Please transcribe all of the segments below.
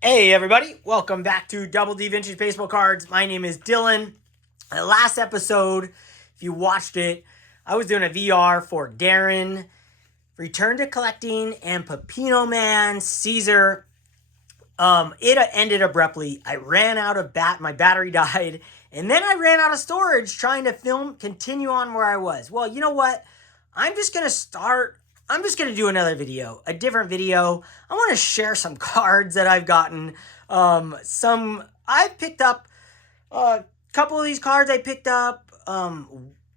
Hey everybody, welcome back to Double D Vintage Baseball Cards. My name is Dylan. The last episode, if you watched it, I was doing a VR for Darren, Return to Collecting, and Pepino Man, Caesar. It ended abruptly. I ran out of my battery died, and then I ran out of storage trying to continue on where I was. Well, you know what? I'm just gonna start. I'm just gonna do another video, a different video. I want to share some cards that I've gotten. I picked up a couple of these cards. I picked up.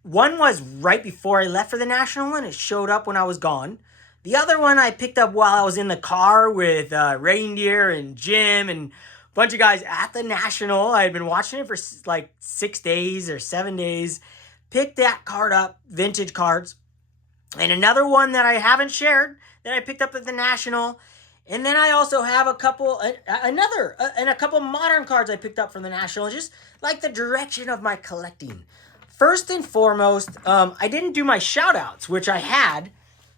One was right before I left for the National, and it showed up when I was gone. The other one I picked up while I was in the car with Reindeer and Jim and a bunch of guys at the National. I had been watching it for like 6 days or 7 days. Picked that card up, vintage cards. And another one that I haven't shared that I picked up at the National. And then I also have a couple modern cards I picked up from the National, just like the direction of my collecting. First and foremost, I didn't do my shout outs, which I had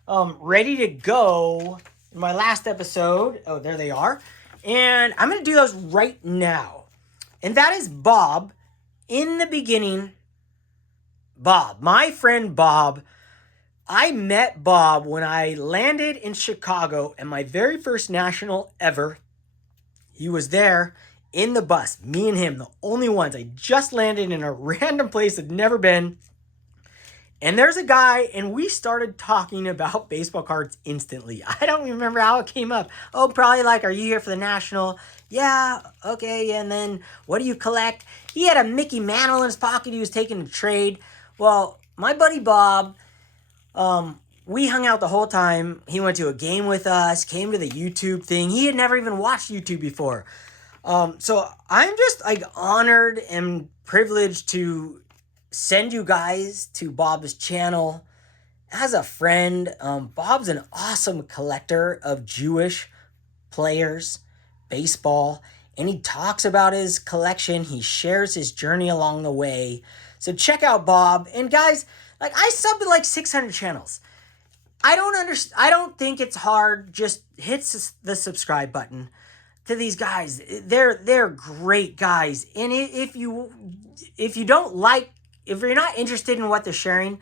ready to go in my last episode. Oh, there they are. And I'm going to do those right now. And that is Bob. In the beginning, Bob, my friend Bob. I met Bob when I landed in Chicago and my very first National ever. He was there in the bus, me and him, the only ones. I just landed in a random place I'd never been. And there's a guy, and we started talking about baseball cards instantly. I don't remember how it came up. Oh, probably like, are you here for the National? Yeah, okay, and then what do you collect? He had a Mickey Mantle in his pocket he was taking to trade. Well, my buddy Bob, we hung out the whole time. He went to a game with us, came to the YouTube thing. He had never even watched YouTube before. So I'm just like honored and privileged to send you guys to Bob's channel as a friend. Bob's an awesome collector of Jewish players, baseball, and he talks about his collection. He shares his journey along the way. So check out Bob. And guys, like I subbed to like 600 channels. I don't think it's hard. Just hit the subscribe button to these guys. They're great guys. And if you don't like, if you're not interested in what they're sharing,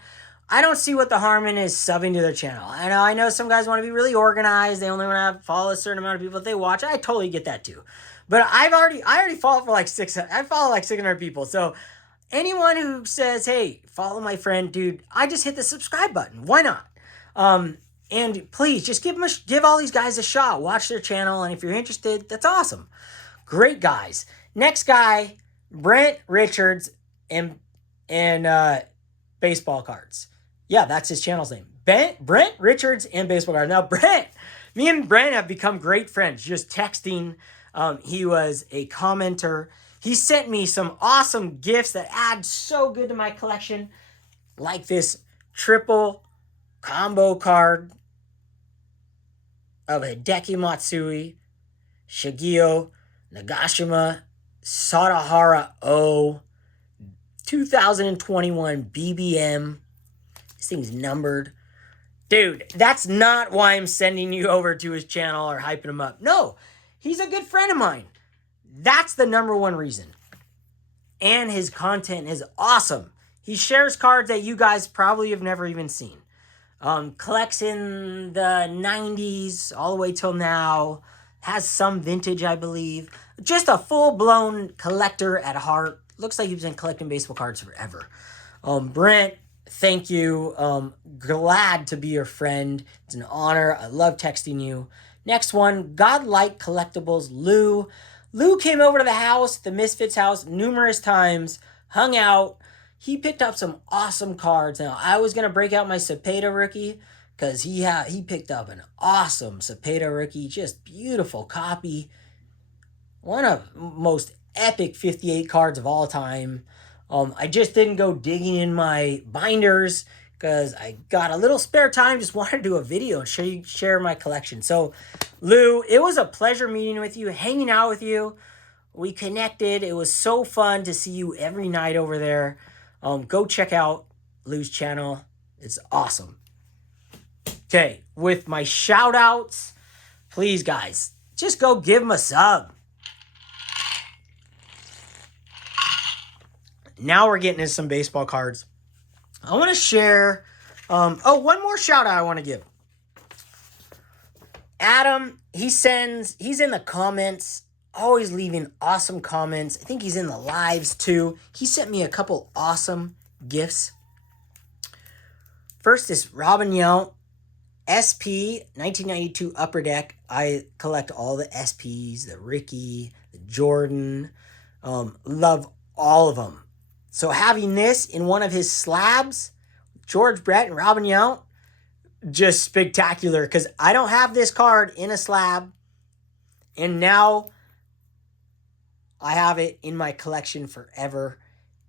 I don't see what the harm in is subbing to their channel. I know some guys want to be really organized. They only want to follow a certain amount of people that they watch. I totally get that too. But I already follow for like 600. I follow like 600 people. So anyone who says, hey, follow my friend, dude, I just hit the subscribe button. Why not? And please just give all these guys a shot. Watch their channel. And if you're interested, that's awesome. Great guys. Next guy, Brent Richards and baseball cards. Yeah, that's his channel's name. Brent Richards and baseball cards. Now, me and Brent have become great friends. Just texting. He was a commenter. He sent me some awesome gifts that add so good to my collection, like this triple combo card of Hideki Matsui, Shigeo Nagashima, Sadahara O, 2021 BBM. This thing's numbered. Dude, that's not why I'm sending you over to his channel or hyping him up. No, he's a good friend of mine. That's the number one reason. And his content is awesome. He shares cards that you guys probably have never even seen. Collects in the 90s all the way till now. Has some vintage, I believe. Just a full-blown collector at heart. Looks like he's been collecting baseball cards forever. Brent, thank you. Glad to be your friend. It's an honor. I love texting you. Next one, Godlike Collectibles, Lou. Lou came over to the house, the Misfits house, numerous times, hung out. He picked up some awesome cards. Now, I was going to break out my Cepeda rookie because he picked up an awesome Cepeda rookie, just beautiful copy. One of most epic 58 cards of all time. I just didn't go digging in my binders because I got a little spare time, just wanted to do a video and share my collection. So, Lou, it was a pleasure meeting with you, hanging out with you. We connected. It was so fun to see you every night over there. Go check out Lou's channel. It's awesome. Okay, with my shout outs, please, guys, just go give him a sub. Now we're getting into some baseball cards. I want to share. One more shout out I want to give. Adam, he's in the comments, always leaving awesome comments. I think he's in the lives too. He sent me a couple awesome gifts. First is Robin Yount, SP 1992 Upper Deck. I collect all the SPs, the Ricky, the Jordan. Love all of them. So having this in one of his slabs, George Brett and Robin Yount, just spectacular, because I don't have this card in a slab, and now I have it in my collection forever,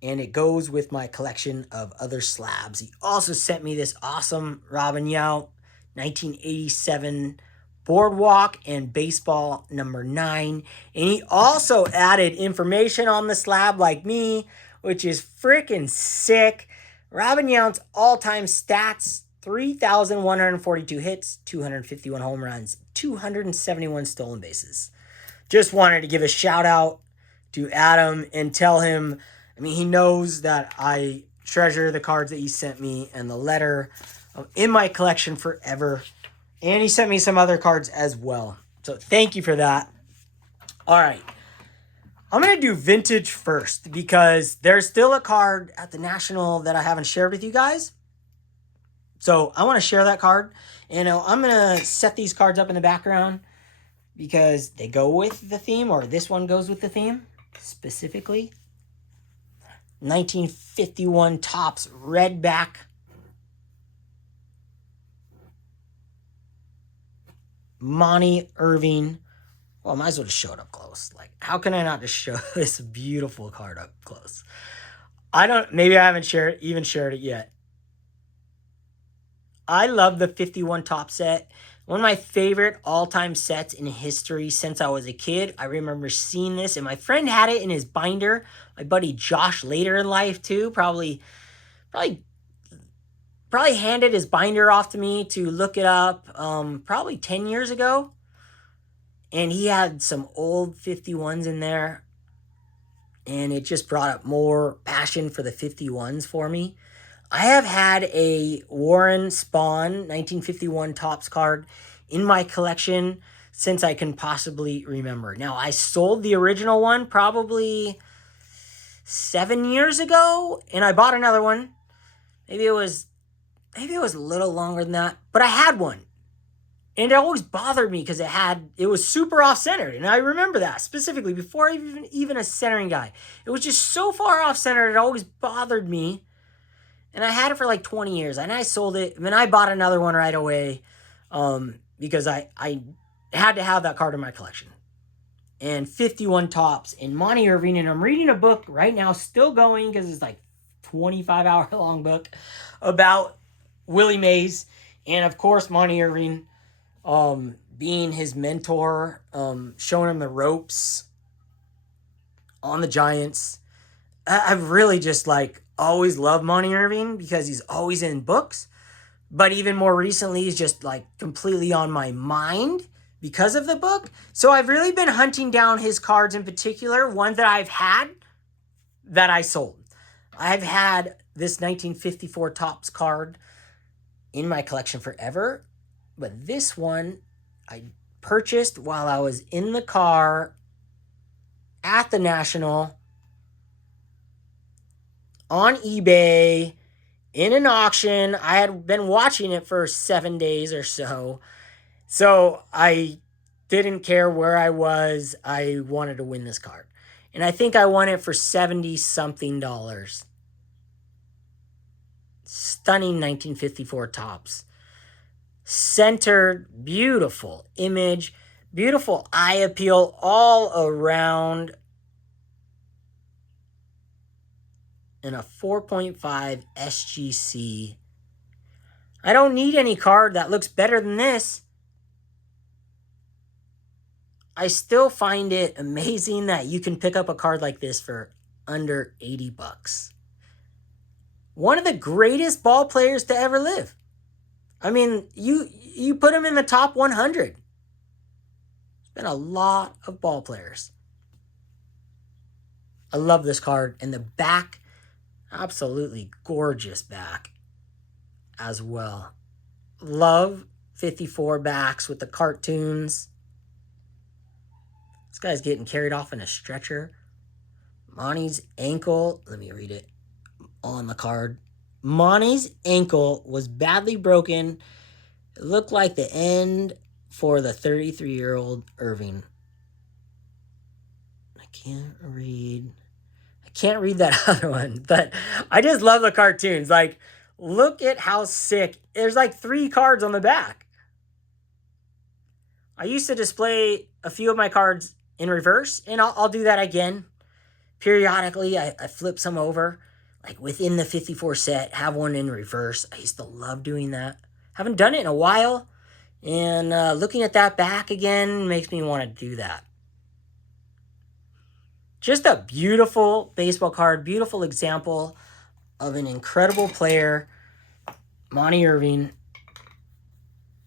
and it goes with my collection of other slabs. He also sent me this awesome Robin Yount 1987 Boardwalk and Baseball number 9, and he also added information on the slab like me, which is freaking sick. Robin Yount's all-time stats: 3,142 hits, 251 home runs, 271 stolen bases. Just wanted to give a shout out to Adam and tell him, he knows that I treasure the cards that he sent me and the letter in my collection forever. And he sent me some other cards as well. So thank you for that. All right. I'm going to do vintage first because there's still a card at the National that I haven't shared with you guys. So I want to share that card. And I'm going to set these cards up in the background because they go with the theme, or this one goes with the theme specifically. 1951 Topps red back. Monte Irvin. Well, I might as well just show it up close. Like, how can I not just show this beautiful card up close? Maybe I haven't shared it yet. I love the 51 Top set. One of my favorite all-time sets in history since I was a kid. I remember seeing this, and my friend had it in his binder. My buddy Josh, later in life too, probably handed his binder off to me to look it up probably 10 years ago. And he had some old 51s in there, and it just brought up more passion for the 51s for me. I have had a Warren Spahn 1951 Topps card in my collection since I can possibly remember. Now, I sold the original one probably 7 years ago, and I bought another one. Maybe it was a little longer than that, but I had one. And it always bothered me because it was super off-centered. And I remember that specifically before even a centering guy. It was just so far off-centered, it always bothered me. And I had it for like 20 years. And I sold it. And then I bought another one right away because I had to have that card in my collection. And 51 Topps and Monte Irvin. And I'm reading a book right now, still going because it's like 25-hour long book about Willie Mays. And of course, Monte Irvin, being his mentor, showing him the ropes on the Giants. I've really just always loved Monte Irvin because he's always in books, but even more recently he's just completely on my mind because of the book. So I've really been hunting down his cards, in particular ones that I've had that I sold. I've had this 1954 Topps card in my collection forever. But this one I purchased while I was in the car at the National on eBay in an auction. I had been watching it for 7 days or so. So I didn't care where I was. I wanted to win this card. And I think I won it for $70-something. Stunning 1954 Topps. Centered, beautiful image, beautiful eye appeal all around, and a 4.5 SGC. I don't need any card that looks better than this. I still find it amazing that you can pick up a card like this for under $80. One of the greatest ball players to ever live. I mean, you put him in the top 100. Been a lot of ball players. I love this card. And the back, absolutely gorgeous back as well. Love 54 backs with the cartoons. This guy's getting carried off in a stretcher. Monte's ankle, let me read it on the card. Monte's ankle was badly broken. It looked like the end for the 33-year-old Irvin. I can't read that other one, but I just love the cartoons. Like, look at how sick. There's like 3 cards on the back. I used to display a few of my cards in reverse, and I'll do that again. Periodically, I flip some over, like within the 54 set, have one in reverse. I used to love doing that. Haven't done it in a while, and looking at that back again makes me want to do that. Just a beautiful baseball card, beautiful example of an incredible player, Monte Irvin,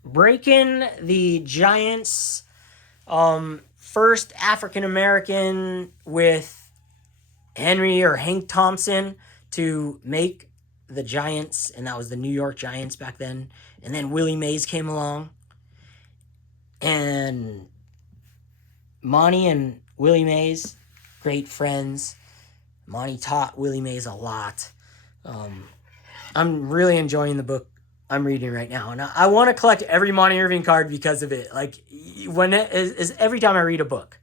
breaking the Giants' first African-American with Henry or Hank Thompson to make the Giants, and that was the New York Giants back then. And then Willie Mays came along, and Monte and Willie Mays, great friends. Monte taught Willie Mays a lot. I'm really enjoying the book I'm reading right now, and I want to collect every Monte Irvin card because of it. Like, when it is every time I read a book,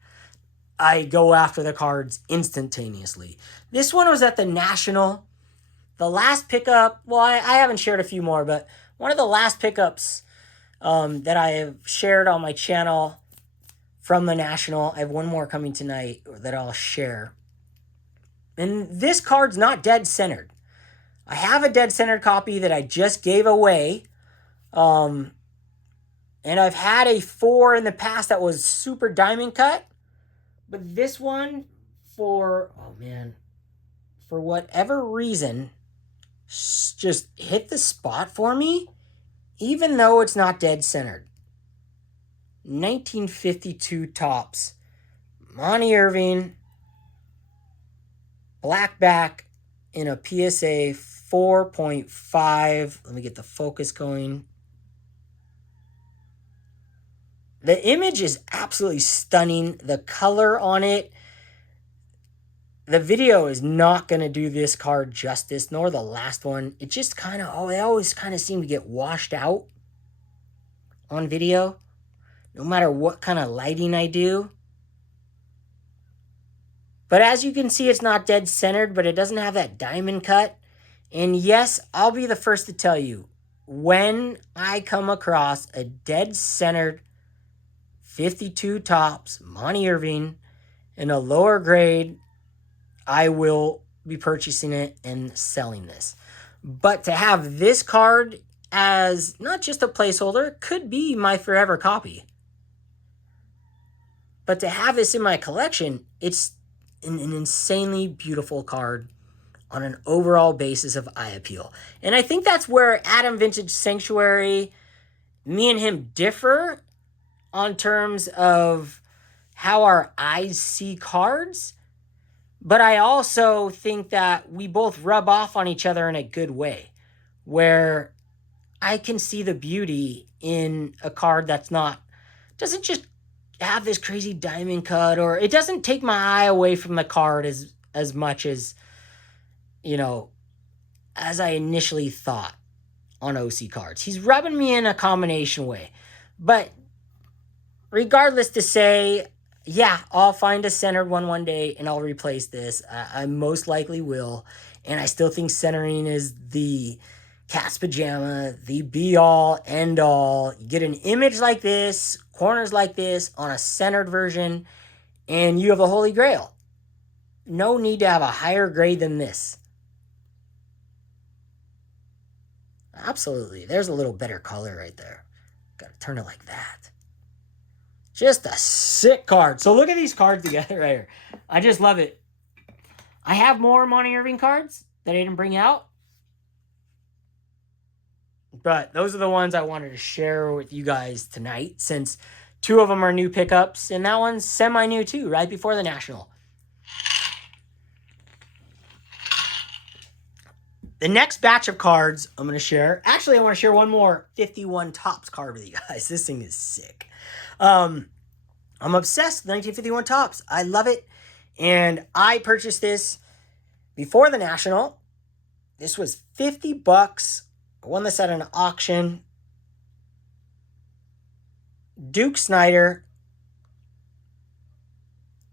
I go after the cards instantaneously. This one was at the National. The last pickup, well, I haven't shared a few more, but one of the last pickups that I have shared on my channel from the National, I have one more coming tonight that I'll share. And this card's not dead centered. I have a dead centered copy that I just gave away. And I've had a 4 in the past that was super diamond cut. But this one, for whatever reason, just hit the spot for me, even though it's not dead centered. 1952 tops. Monte Irvin, black back in a PSA 4.5. Let me get the focus going. The image is absolutely stunning. The color on it. The video is not going to do this card justice, nor the last one. It just kind of, they always kind of seem to get washed out on video, no matter what kind of lighting I do. But as you can see, it's not dead centered, but it doesn't have that diamond cut. And yes, I'll be the first to tell you, when I come across a dead centered 52 tops Monte Irvin in a lower grade, I will be purchasing it and selling this. But to have this card as not just a placeholder, it could be my forever copy. But to have this in my collection, it's an insanely beautiful card on an overall basis of eye appeal. And I think that's where Adam Vintage Sanctuary, me and him differ on terms of how our eyes see cards. But I also think that we both rub off on each other in a good way, where I can see the beauty in a card that's doesn't just have this crazy diamond cut, or it doesn't take my eye away from the card as much as, as I initially thought on OC cards. He's rubbing me in a combination way. But regardless to say, yeah, I'll find a centered one day and I'll replace this. I most likely will. And I still think centering is the cat's pajama, the be-all, end-all. You get an image like this, corners like this on a centered version, and you have a holy grail. No need to have a higher grade than this. Absolutely. There's a little better color right there. Got to turn it like that. Just a sick card. So look at these cards together right here. I just love it. I have more Monte Irvin cards that I didn't bring out. But those are the ones I wanted to share with you guys tonight, since 2 of them are new pickups, and that one's semi-new too, right before the National. The next batch of cards I'm going to share. Actually, I want to share one more 51 Topps card with you guys. This thing is sick. I'm obsessed with 1951 Topps. I love it. And I purchased this before the National. This was $50. I won this at an auction. Duke Snider,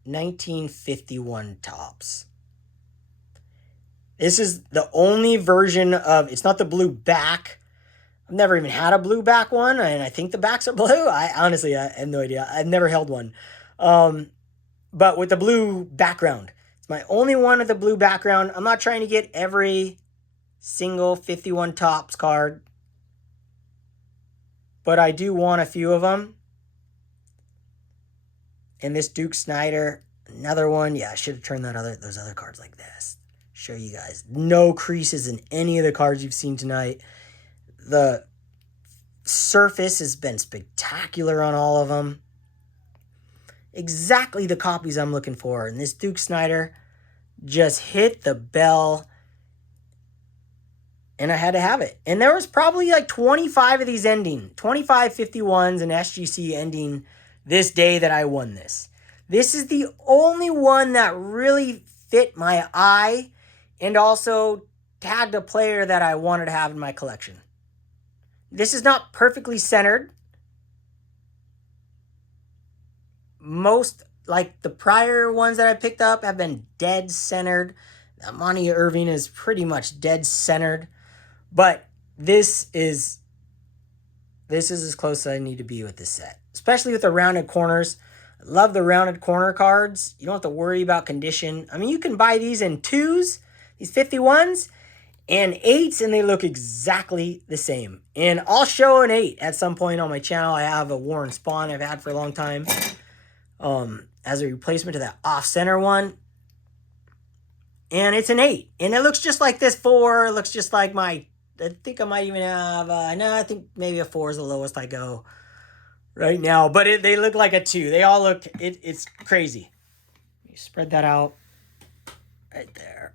1951 Topps. This is the only version of, it's not the blue back. I've never even had a blue back one, and I think the backs are blue. I have no idea. I've never held one. But with the blue background. It's my only one with the blue background. I'm not trying to get every single 51 Topps card, but I do want a few of them. And this Duke Snider, another one. Yeah, I should have turned those other cards like this. Show you guys. No creases in any of the cards you've seen tonight. The surface has been spectacular on all of them. Exactly the copies I'm looking for. And this Duke Snider just hit the bell. And I had to have it. And there was probably like 25 of these ending. 25 51s and SGC ending this day that I won this. This is the only one that really fit my eye and also tagged a player that I wanted to have in my collection. This is not perfectly centered. Most, like the prior ones that I picked up, have been dead centered. Monte Irvin is pretty much dead centered. But this is as close as I need to be with this set. Especially with the rounded corners. I love the rounded corner cards. You don't have to worry about condition. I mean, you can buy these in 2s, these 51s, and 8s, and they look exactly the same. And I'll show an 8 at some point on my channel. I have a Warren Spawn I've had for a long time as a replacement to that off-center one. And it's an 8. And it looks just like this 4. It looks just like I think I might even have, no, I think maybe a 4 is the lowest I go right now. But they look like a 2. They all look, it's crazy. You spread that out right there.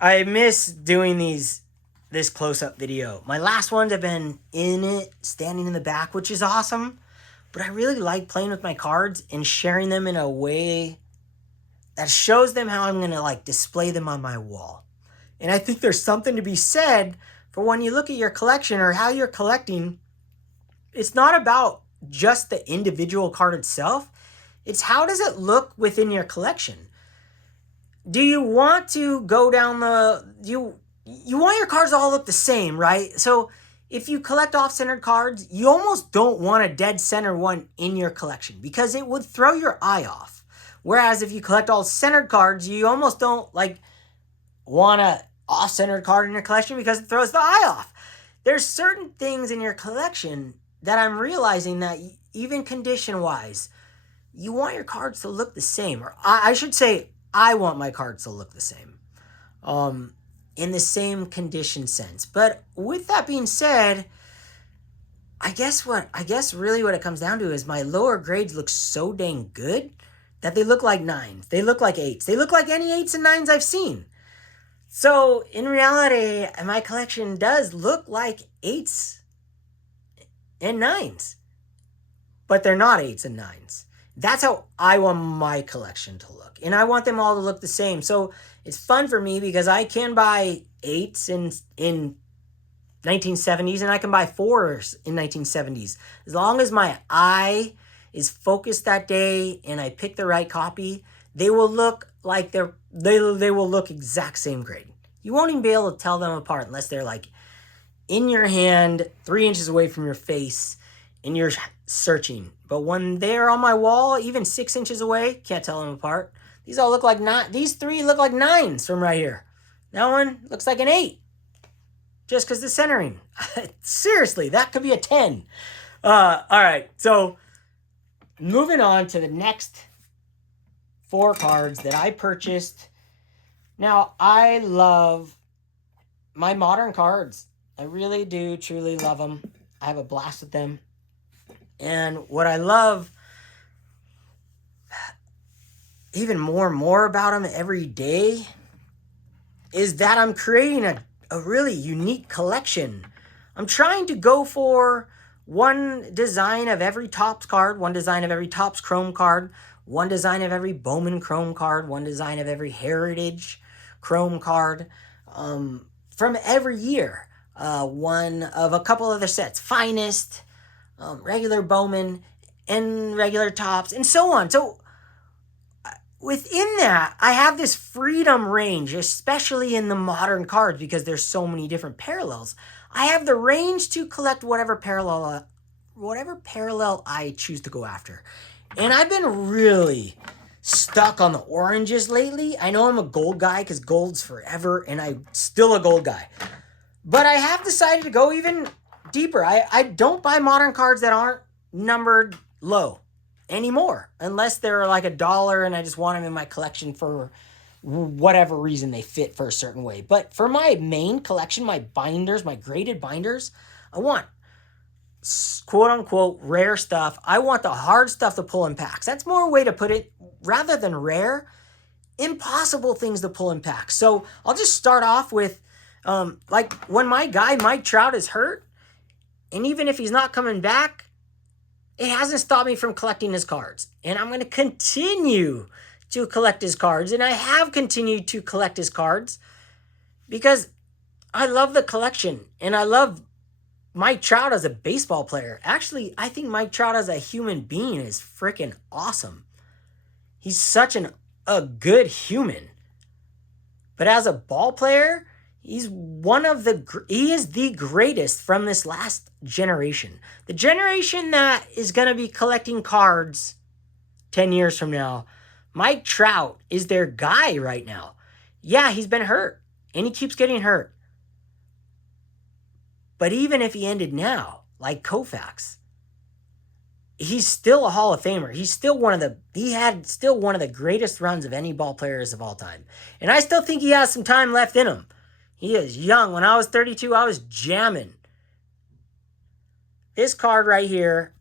I miss doing this close-up video. My last ones have been in it, standing in the back, which is awesome. But I really like playing with my cards and sharing them in a way that shows them how I'm going to like display them on my wall. And I think there's something to be said for when you look at your collection or how you're collecting. It's not about just the individual card itself. It's how does it look within your collection? Do you want to go down you want your cards to all look the same, right? So if you collect off-centered cards, you almost don't want a dead center one in your collection because it would throw your eye off. Whereas if you collect all centered cards, you almost don't like want a off-centered card in your collection because it throws the eye off. There's certain things in your collection that I'm realizing that even condition-wise, you want your cards to look the same. Or I should say, I want my cards to look the same. In the same condition sense. But with that being said, I guess really what it comes down to is my lower grades look so dang good that they look like 9s. They look like 8s. They look like any 8s and 9s I've seen. So in reality, my collection does look like 8s and 9s. But they're not 8s and 9s. That's how I want my collection to look. And I want them all to look the same. So it's fun for me because I can buy 8s in 1970s and I can buy 4s in 1970s. As long as my eye is focused that day and I pick the right copy, they will look like they will look exact same grade. You won't even be able to tell them apart unless they're like in your hand, 3 inches away from your face, and you're searching. But when they're on my wall, even 6 inches away, can't tell them apart. These all look like these 3 look like 9s from right here. That one looks like an 8. Just because the centering. Seriously, that could be a 10. All right, so moving on to the next 4 cards that I purchased. Now, I love my modern cards. I really do truly love them. I have a blast with them. And what I love even more and more about them every day is that I'm creating a really unique collection. I'm trying to go for one design of every Topps card, one design of every Topps Chrome card, one design of every Bowman Chrome card, one design of every Heritage Chrome card from every year. One of a couple other sets, Finest, regular Bowman, and regular Topps, and so on. So within that, I have this freedom range, especially in the modern cards, because there's so many different parallels. I have the range to collect whatever parallel I choose to go after. And I've been really stuck on the oranges lately. I know I'm a gold guy because gold's forever, and I'm still a gold guy. But I have decided to go even deeper. I don't buy modern cards that aren't numbered low anymore, unless they're like $1 and I just want them in my collection for whatever reason they fit for a certain way. But for my main collection, my binders, my graded binders, I want quote unquote rare stuff. I want the hard stuff to pull in packs. That's more a way to put it. Rather than rare, impossible things to pull in packs. So I'll just start off with like when my guy Mike Trout is hurt, and even if he's not coming back, it hasn't stopped me from collecting his cards. And I'm going to continue to collect his cards. And I have continued to collect his cards because I love the collection. And I love Mike Trout as a baseball player. Actually, I think Mike Trout as a human being is freaking awesome. He's such a good human. But as a ball player, he is the greatest from this last generation. The generation that is going to be collecting cards 10 years from now. Mike Trout is their guy right now. Yeah, he's been hurt, and he keeps getting hurt. But even if he ended now, like Koufax, he's still a Hall of Famer. He had still one of the greatest runs of any ball players of all time. And I still think he has some time left in him. He is young. When I was 32, I was jamming. This card right here,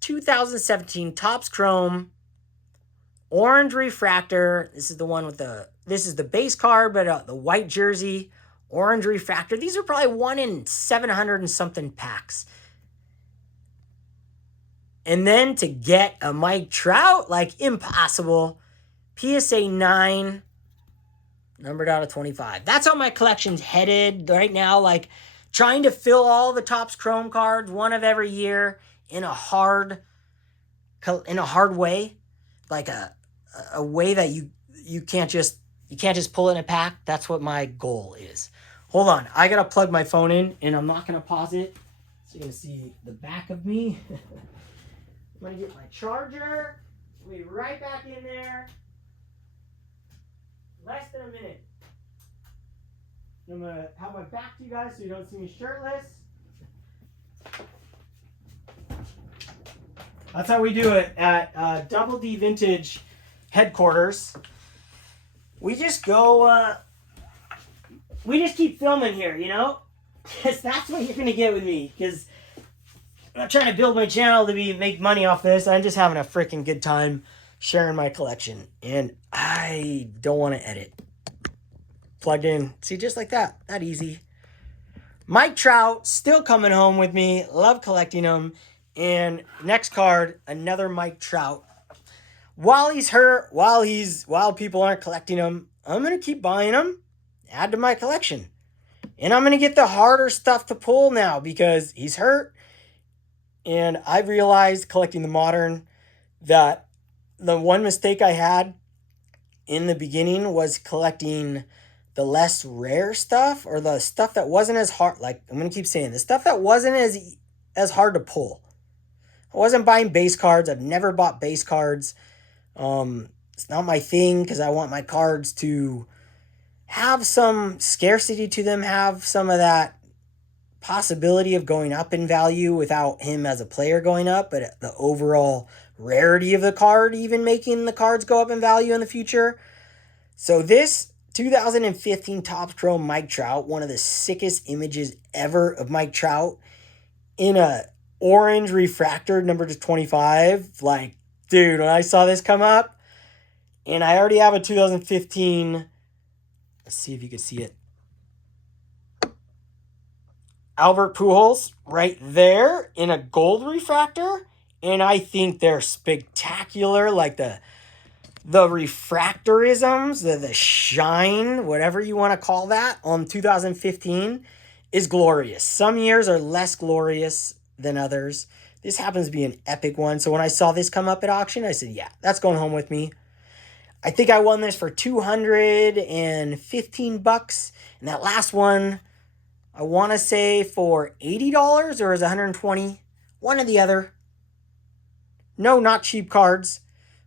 2017 Topps Chrome, orange refractor. This is the base card, but the white jersey, orange refractor. These are probably 1 in 700 and something packs. And then to get a Mike Trout, like impossible. PSA 9. Numbered out of 25. That's how my collection's headed right now. Like trying to fill all the Topps Chrome cards, one of every year, in a hard way, like a way that you can't just pull it in a pack. That's what my goal is. Hold on, I gotta plug my phone in, and I'm not gonna pause it, so you're gonna see the back of me. I'm gonna get my charger. We'll be right back in there. Less than a minute. I'm going to have my back to you guys so you don't see me shirtless. That's how we do it at Double D Vintage headquarters. We just go, we just keep filming here, you know? Because that's what you're going to get with me. Because I'm not trying to build my channel to make money off this. I'm just having a freaking good time sharing my collection, and I don't want to edit. Plugged in. See, just like that easy. Mike Trout still coming home with me. Love collecting them. And next card, another Mike Trout. While he's hurt, while people aren't collecting them, I'm gonna keep buying them, add to my collection, and I'm gonna get the harder stuff to pull now because he's hurt. And I've realized collecting the modern that the one mistake I had in the beginning was collecting the less rare stuff, or the stuff that wasn't as hard. Like, I'm going to keep saying, the stuff that wasn't as hard to pull. I wasn't buying base cards. I've never bought base cards. It's not my thing because I want my cards to have some scarcity to them, have some of that possibility of going up in value without him as a player going up, but the overall rarity of the card even making the cards go up in value in the future. So this 2015 Topps Chrome Mike Trout, one of the sickest images ever of Mike Trout, in a orange refractor, number to 25. Like, dude, when I saw this come up, and I already have a 2015. Let's see if you can see it. Albert Pujols right there in a gold refractor, and I think they're spectacular. Like the refractorisms, the shine, whatever you want to call that, on 2015 is glorious. Some years are less glorious than others. This happens to be an epic one. So when I saw this come up at auction, I said, yeah, that's going home with me. I think I won this for $215. And that last one, I want to say for $80 or is it $120? One or the other. No, not cheap cards.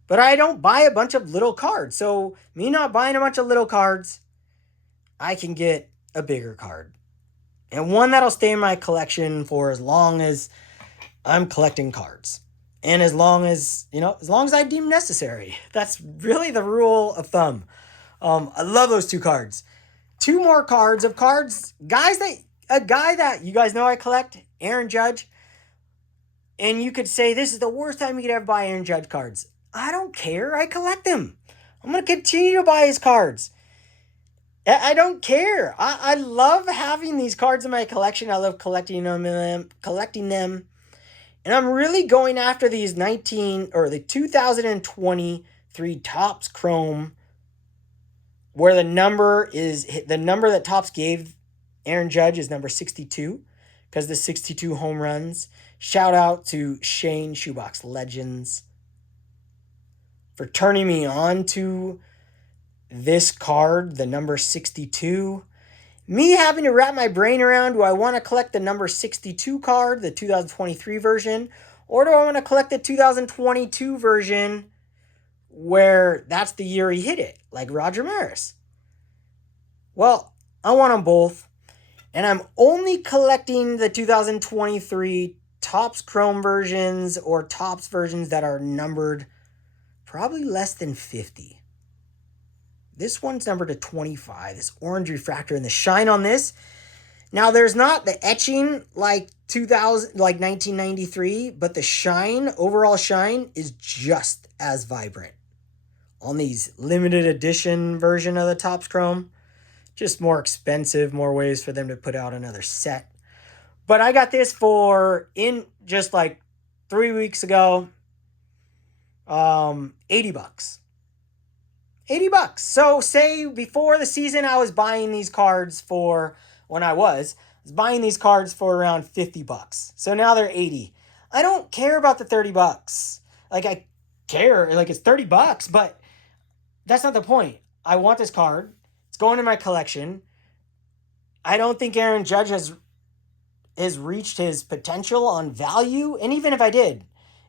But I don't buy a bunch of little cards. So me not buying a bunch of little cards, I can get a bigger card. And one that'll stay in my collection for as long as I'm collecting cards. And as long as I deem necessary. That's really the rule of thumb. I love those two cards. Two more cards of cards. A guy that you guys know I collect, Aaron Judge. And you could say this is the worst time you could ever buy Aaron Judge cards. I don't care. I collect them. I'm going to continue to buy his cards. I don't care. I love having these cards in my collection. I love collecting them. And I'm really going after these the 2023 Topps Chrome, where the number that Topps gave Aaron Judge is number 62, because the 62 home runs. Shout out to Shane Shoebox Legends for turning me on to this card, the number 62. Me having to wrap my brain around, do I want to collect the number 62 card, the 2023 version, or do I want to collect the 2022 version where that's the year he hit it, like Roger Maris? Well, I want them both, and I'm only collecting the 2023 Topps Chrome versions or Topps versions that are numbered probably less than 50. This one's numbered to 25, this orange refractor, and the shine on this. Now, there's not the etching like 1993, but the shine, overall shine, is just as vibrant on these limited edition version of the Topps Chrome. Just more expensive, more ways for them to put out another set. But I got this for, in just like 3 weeks ago, $80. $80. So say before the season I was buying these cards for, I was buying these cards for around $50. So now they're 80. I don't care about the $30. Like, I care, like, it's $30, but that's not the point. I want this card. It's going in my collection. I don't think Aaron Judge has reached his potential on value. And even if I did,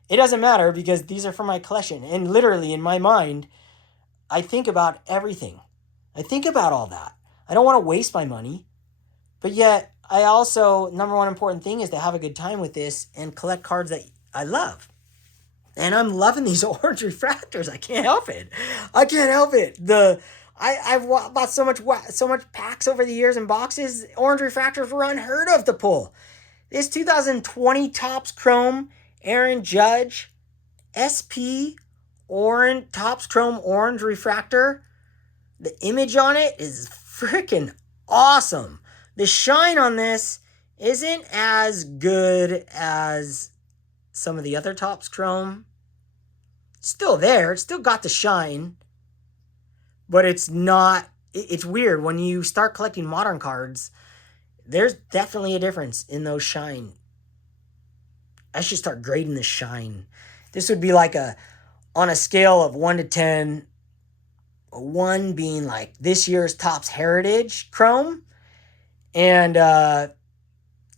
it doesn't matter because these are for my collection. And literally in my mind, I think about everything. I think about all that. I don't want to waste my money. But yet, I also, number one important thing is to have a good time with this and collect cards that I love. And I'm loving these orange refractors. I can't help it. I've bought so much packs over the years and boxes. Orange refractors were unheard of to pull. This 2020 Topps Chrome Aaron Judge SP orange Topps Chrome orange refractor. The image on it is freaking awesome. The shine on this isn't as good as some of the other Topps Chrome. It's still there. It's still got the shine. But it's not... It's weird. When you start collecting modern cards, there's definitely a difference in those shine. I should start grading the shine. This would be like on a scale of 1 to 10, 1 being like this year's Topps Heritage Chrome, and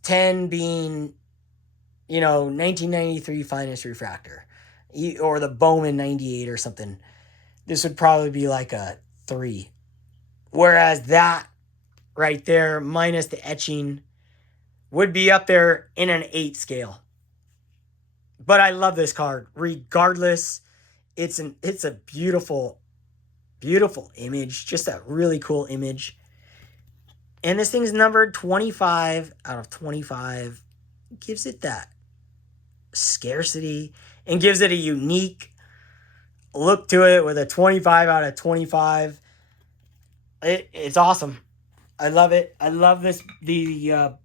10 being, 1993 Finest Refractor, or the Bowman 98 or something. This would probably be like a 3. Whereas that right there, minus the etching, would be up there in an 8 scale. But I love this card. Regardless, it's a beautiful, beautiful image. Just a really cool image. And this thing's numbered 25 out of 25. gives it that scarcity and gives it a unique look to it with a 25 out of 25. It's awesome. I love it. I love the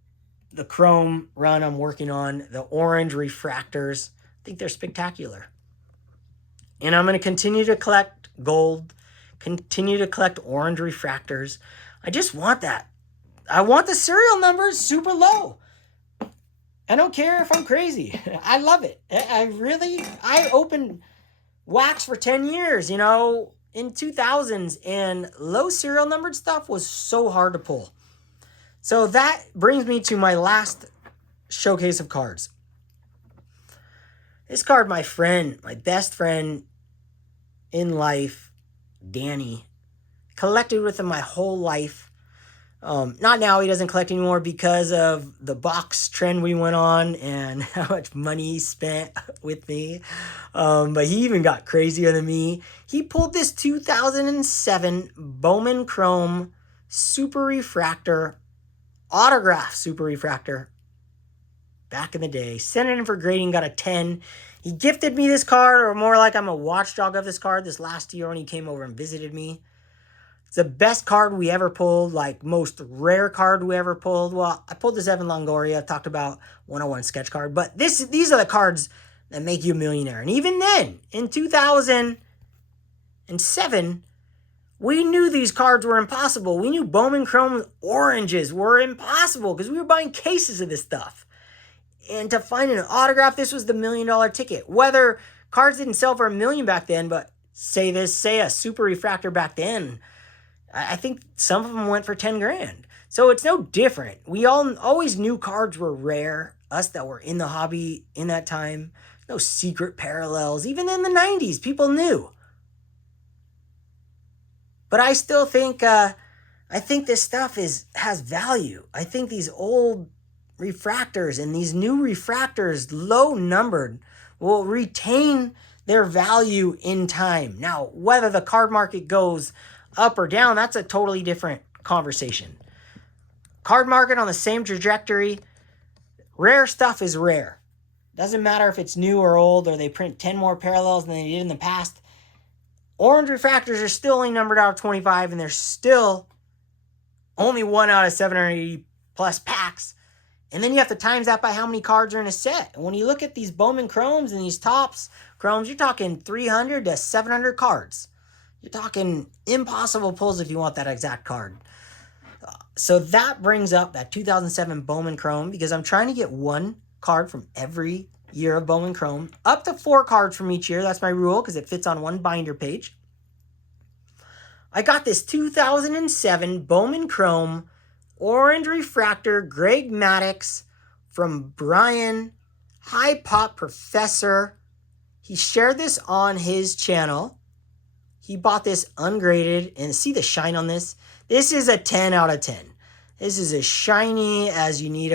chrome run I'm working on, the orange refractors. I think they're spectacular. And I'm going to continue to collect gold, continue to collect orange refractors. I just want that. I want the serial numbers super low. I don't care if I'm crazy. I love it. I opened wax for 10 years, in 2000s, and low serial numbered stuff was so hard to pull. So that brings me to my last showcase of cards. This card, my best friend in life, Danny, collected with him my whole life. Not now, he doesn't collect anymore because of the box trend we went on and how much money he spent with me. But he even got crazier than me. He pulled this 2007 Bowman Chrome Super Refractor, autograph Super Refractor. Back in the day, sent it in for grading, got a 10. He gifted me this card, or more like I'm a watchdog of this card, this last year when he came over and visited me. It's the best card we ever pulled, like most rare card we ever pulled. Well, I pulled this Evan Longoria, talked about 101 sketch card, but these are the cards that make you a millionaire. And even then, in 2007, we knew these cards were impossible. We knew Bowman Chrome oranges were impossible because we were buying cases of this stuff. And to find an autograph, this was the $1 million ticket. Whether cards didn't sell for $1 million back then, but say a Super Refractor back then, I think some of them went for 10 grand. So it's no different. We all always knew cards were rare. Us that were in the hobby in that time. No secret parallels. Even in the 90s, people knew. But I still think, this stuff has value. I think these old refractors and these new refractors, low numbered, will retain their value in time. Now, whether the card market goes up or down, that's a totally different conversation. Card market on the same trajectory. Rare stuff is rare. Doesn't matter if it's new or old, or they print 10 more parallels than they did in the past. Orange refractors are still only numbered out of 25, and they're still only 1 out of 780 plus packs. And then you have to times that by how many cards are in a set. And when you look at these Bowman Chromes and these Topps Chromes, you're talking 300 to 700 cards. You're talking impossible pulls if you want that exact card. So that brings up that 2007 Bowman Chrome, because I'm trying to get one card from every year of Bowman Chrome, up to 4 cards from each year. That's my rule because it fits on one binder page. I got this 2007 Bowman Chrome Orange Refractor Greg Maddux from Brian, High Pop Professor. He shared this on his channel. He bought this ungraded, and see the shine on this? This is a 10 out of 10. This is as shiny as you need a